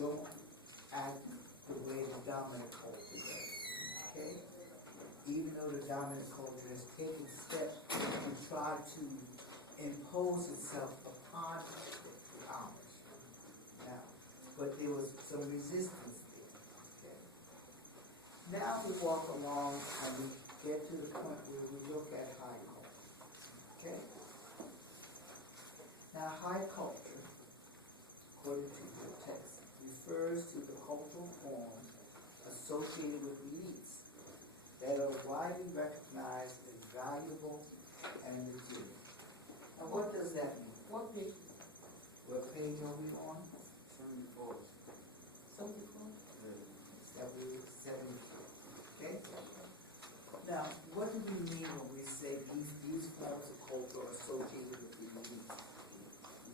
don't act the way the dominant culture does. Okay? Even though the dominant culture has taken steps to try to impose itself upon the Amish. Now, but there was some resistance there. Okay? Now we walk along and we get to the point where we look at high culture. Okay? Now high culture, according to the text, refers to the cultural forms associated with beliefs that are widely recognized as valuable and legitimate. And what does that mean? What page? What page are we on? 74. 74? 74. Okay? Now, what do we mean when we say these forms of culture are associated with beliefs?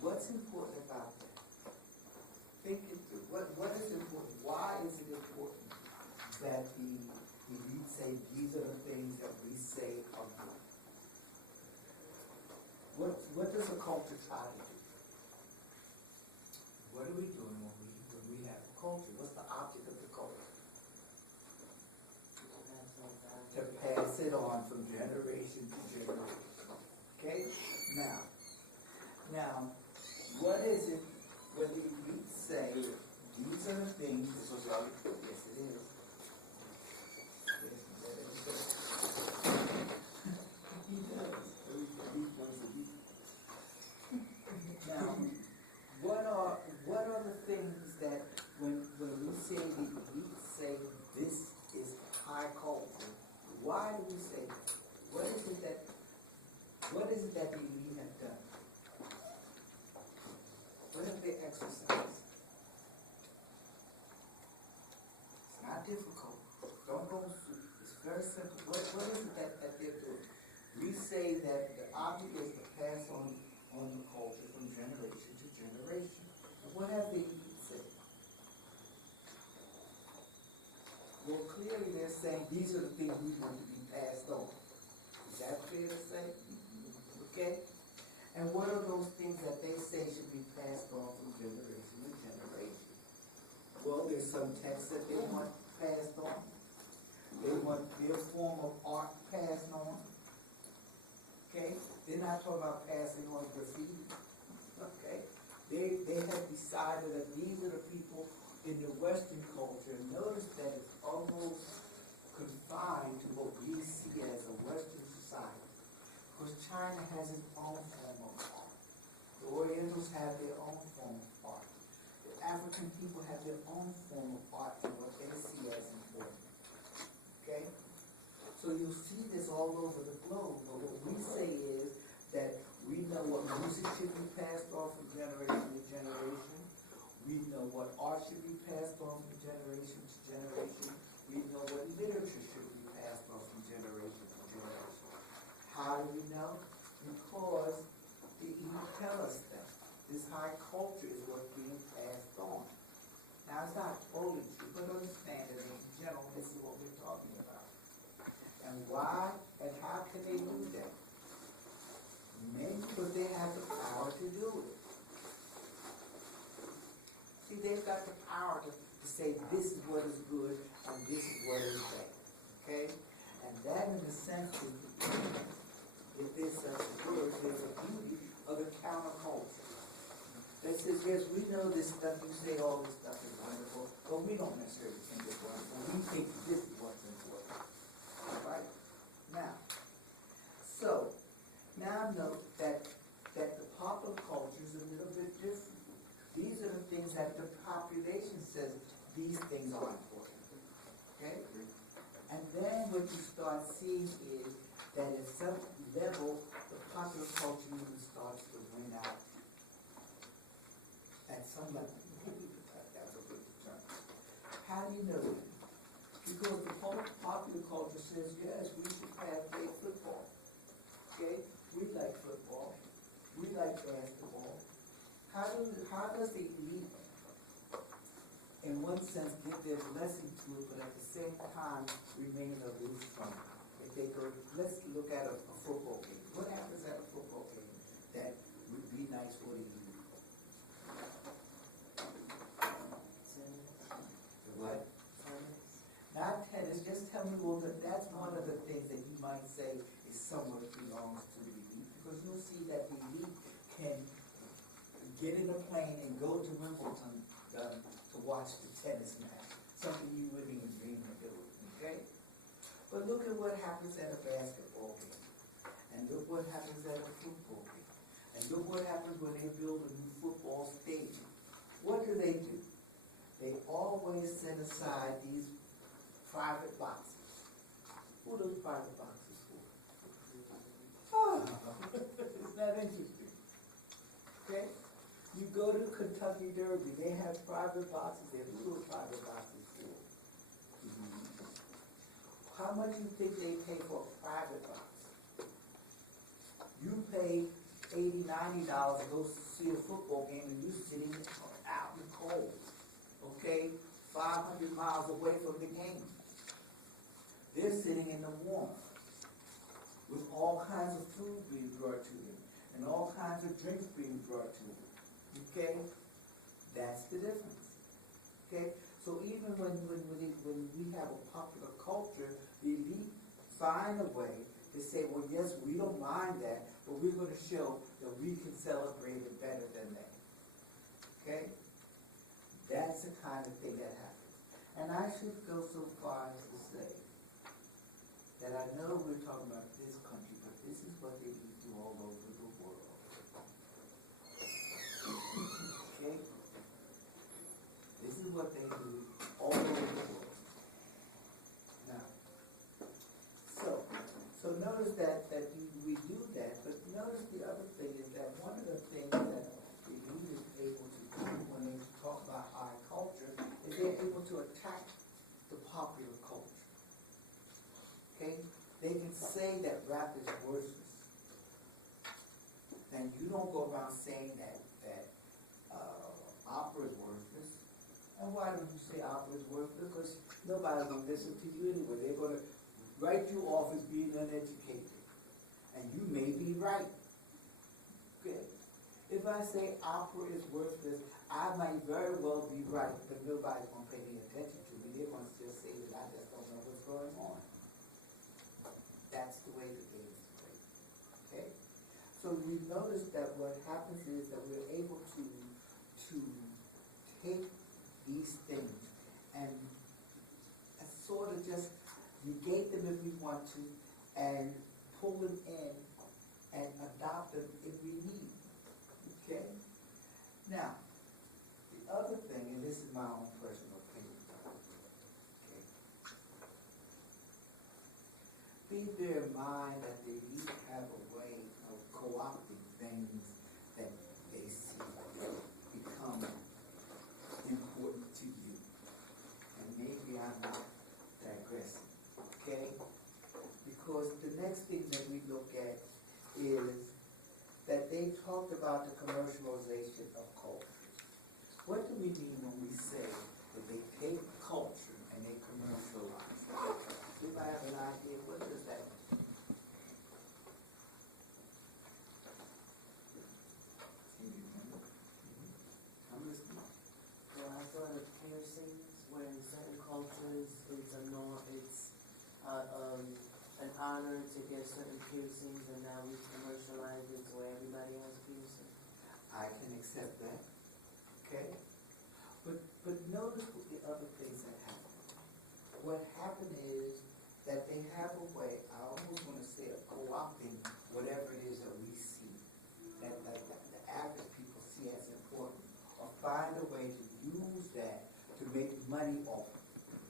What's important about that? Think it through. What is important? Why is it important that the elite say these are the things that we say are good? What does a culture try to do? What are we doing when we have a culture? What's the object of the culture? To pass it on from generation to generation. Okay? Now, what is it when the elite say these are the things? Yes, it is. He does. Now, what are the things that when we say the elite say this is high culture, why do we say that? What is it that the elite have done? What have they exercised? It's not difficult. Don't go through. It's very simple. What is it that they're doing? We say that the object is to pass on the culture from generation to generation. And what have the elite said? Well, clearly they're saying these are the things we want to be passed on. Is that clear to say? Okay? And what are those things that they say should be passed on from generation to generation? Well, there's some texts that they want passed on. They want their form of art passed on. Okay? They're not talking about passing on graffiti. Okay? They have decided that these are the people in the Western culture. Notice that it's almost confined to what we see as a Western society. Because China has its own form of art. The Orientals have their own form of art. The African people have their own form of art and what they see as important. Okay? So you'll see this all over the globe. But what we say is that we know what music should be passed on from generation to generation. We know what art should be passed on from generation to generation. We know what literature should be passed on from generation to generation. How do we know? Because the elite tell us that this high culture is what's being passed on. Now it's not totally true, but understand that in general this is what we're talking about. And why and how can they do that? Maybe because they have the power to do it. See, they've got the power to say this is what is good and this is what is bad. Okay? And that in a sense is the beauty, if there's such a word, there's a beauty of the counterculture. That says, yes, we know this stuff, you say all this stuff is wonderful, but we don't necessarily think it's wonderful. We think this is what's important. Right? Now, so, now note that the popular culture is a little bit different. These are the things that the population says these things are important. Okay? And then what you start seeing is that at some level, the popular culture even starts to win out. At some level. That's a good term. How do you know that? Because the popular culture says, yes, we should play football. Okay? We like football. We like basketball. How does the elite, in one sense, give their blessing to it, but at the same time remain aloof from it? If they go, let's look at a football game. What happens at a football game that would be nice for the elite? might say is somewhat belongs to the elite, because you'll see that the elite can get in a plane and go to Wimbledon to watch the tennis match, something you wouldn't even dream of doing, okay? But look at what happens at a basketball game, and look what happens at a football game, and look what happens when they build a new football stadium. What do? They always set aside these private boxes. Who are those private boxes for? Oh, isn't that interesting? Okay? You go to Kentucky Derby, they have private boxes there. Who are those private boxes for? How much do you think they pay for a private box? You pay $80, $90 to go see a football game, and you're sitting out in the cold, okay, 500 miles away from the game. They're sitting in the warmth with all kinds of food being brought to them and all kinds of drinks being brought to them, okay? That's the difference, okay? So even when we have a popular culture, the elite find a way to say, well, yes, we don't mind that, but we're going to show that we can celebrate it better than they. Okay? That's the kind of thing that happens. And I should go so far as to say that I know we're talking about this country, but this is what they do all over the world. Okay? This is what they do all over the world. Now, so notice that we do that, but notice the other thing is that one of the things that the elite is able to do when they talk about high culture is they're able to attack the popular culture. Okay? They can say that rap is worthless. Then you don't go around saying that opera is worthless. And why don't you say opera is worthless? Because nobody's going to listen to you anyway. They're going to write you off as being uneducated. And you may be right. Okay. If I say opera is worthless, I might very well be right, but nobody's going to pay any attention to me. They're going to just say that I just don't know what's going on. That's the way the game is played. Okay? So we notice that what happens is that we're able to take these things and sort of just negate them if we want to, and pull them in and adopt them if we need. Okay? Now, the other thing, and this is my own personal opinion, okay? Please bear in mind that they each have a way of co-opting things that they see become important to you. And maybe I'm not digressing, okay? Because the next thing that we look at is that they talked about the commercialization of culture. What do we mean when we say that they take culture and they commercialize it? Anybody have an idea? What does that mean? Can you remember? I'm listening. Well, I thought of piercings, where in certain cultures it's a an honor to get certain piercings, and now we commercialize it to where everybody has piercings. I can accept that. Okay? But notice what the other things that happen. What happened is that they have a way, I almost want to say, of co-opting whatever it is that we see, that the average people see as important, or find a way to use that to make money off of it.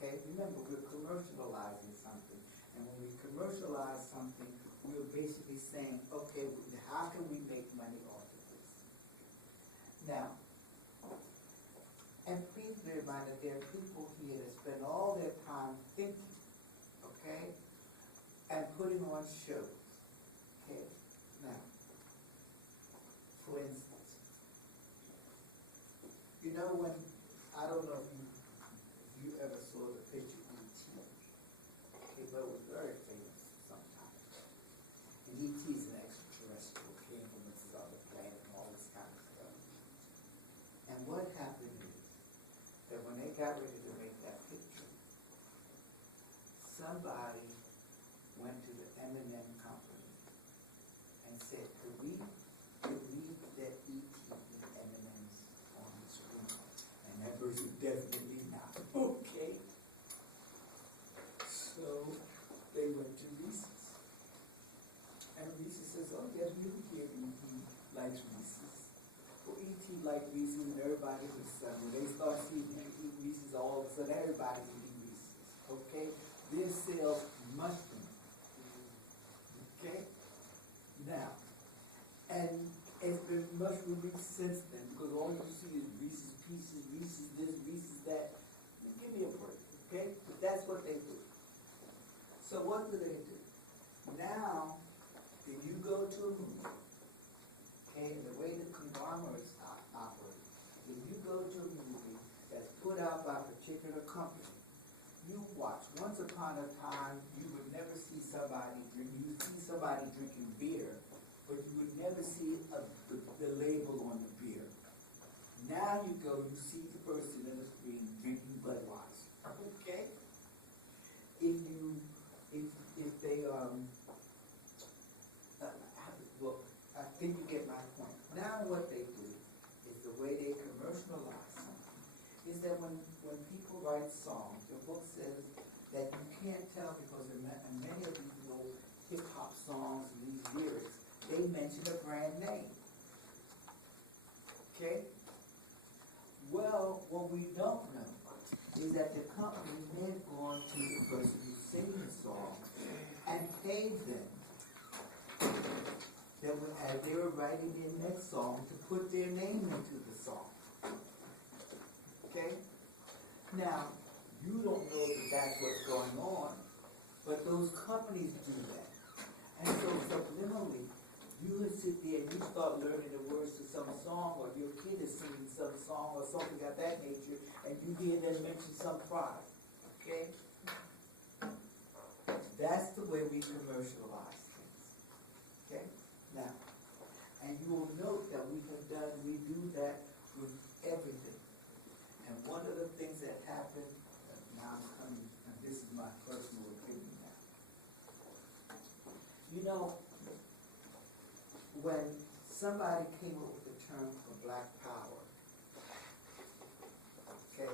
Okay? Remember, we're commercializing something. And when we commercialize something, we're basically saying, okay, how can we make money off of this? Now, and please bear in mind that there are people here that spend all their time thinking, okay, and putting on shows. Okay? Now, for instance, you know when, I don't know if you ever saw the picture E.T., okay, but it was very famous sometime. And E.T. is an extraterrestrial, came from this other planet and all this kind of stuff. And what happened is that when they got ready to make that picture, somebody went said, could we let E.T. eat M&M's on the screen? And that person definitely not. Okay. So they went to Reese's. And Reese's says, oh yes, we don't care if E.T. likes Reese's. Well, E.T. liked Reese's and everybody was when they start seeing him eat Reese's, all of a sudden everybody can eat Reese's. Okay? Their sales mushroomed. Okay? Now, and it's been mushrooming since then because all you see is Reese's Pieces, Reese's this, Reese's that. Give me a break, okay? But that's what they do. So what do? Now, if you go to a movie, okay, the way the conglomerates operate, if you go to a movie that's put out by a particular company, you watch. Once upon a time, you would never see somebody drink. You see somebody drinking beer, but you would never see the label on the beer. Now you go, you see the person in the screen drinking Budweiser. Okay? If they well, I think you get my point. Now what they do is the way they commercialize something is that when people write songs, the book says that you can't tell because in many of these old hip-hop songs and these lyrics, they mention a brand name. Okay? Well, what we don't know is that the company had gone to the person who's singing the song and paid them that as they were writing their next song to put their name into the song. Okay? Now, you don't know that that's what's going on, but those companies do that. And so subliminally, you would sit there and you start learning the words to some song, or your kid is singing some song or something of that nature, and you hear them mention some product. Okay? That's the way we commercialize things. Okay? Now, and you will note that we do that with everything. And one of the things that happened, now I'm coming, and this is my personal opinion now. You know, when somebody came up with the term for Black Power, okay,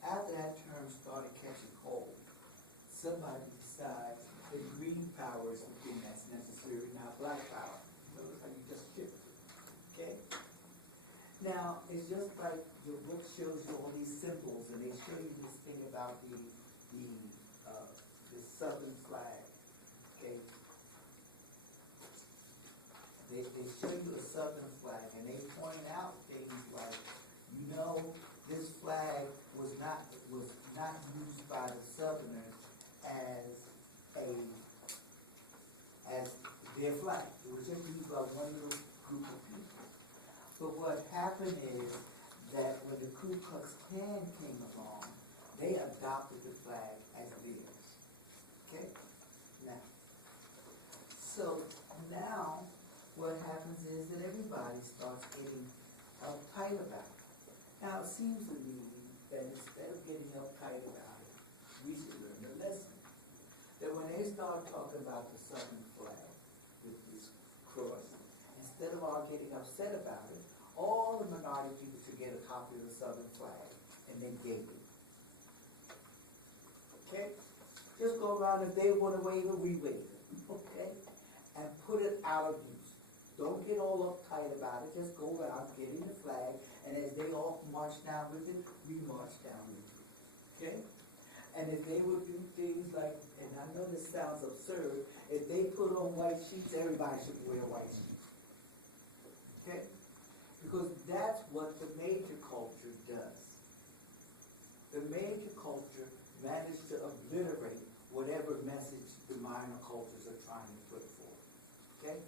after that term started catching hold, somebody decides that green power is the thing that's necessary, not Black Power. Notice how you just shifted, okay? Now, it's just like your book shows you all these symbols, and they show you this thing about the Southern flag, okay? They show you a Southern flag, and they point out things like, you know, this flag was not used by the Southerners as their flag. It was just used by one little group of people. But what happened is that when the Ku Klux Klan came along, they adopted the flag as theirs. Okay? Now, so now what happens is that everybody starts getting uptight about it. Now it seems to me that instead of getting uptight about it, we should learn a lesson. That when they start talking about the Southern flag with this cross, instead of all getting upset about it, all the minority people should get a copy of the Southern flag and then give it. Okay? Just go around, if they want to wave it, we wave it. Okay? And put it out of use. Don't get all uptight about it. Just go around getting the flag, and as they all march down with it, we march down with it. Okay? And if they would do things like, and I know this sounds absurd, if they put on white sheets, everybody should wear white sheets. Okay? Because that's what the major culture does. The major culture managed to obliterate whatever message the minor cultures are trying to put forth. Okay?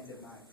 And the minor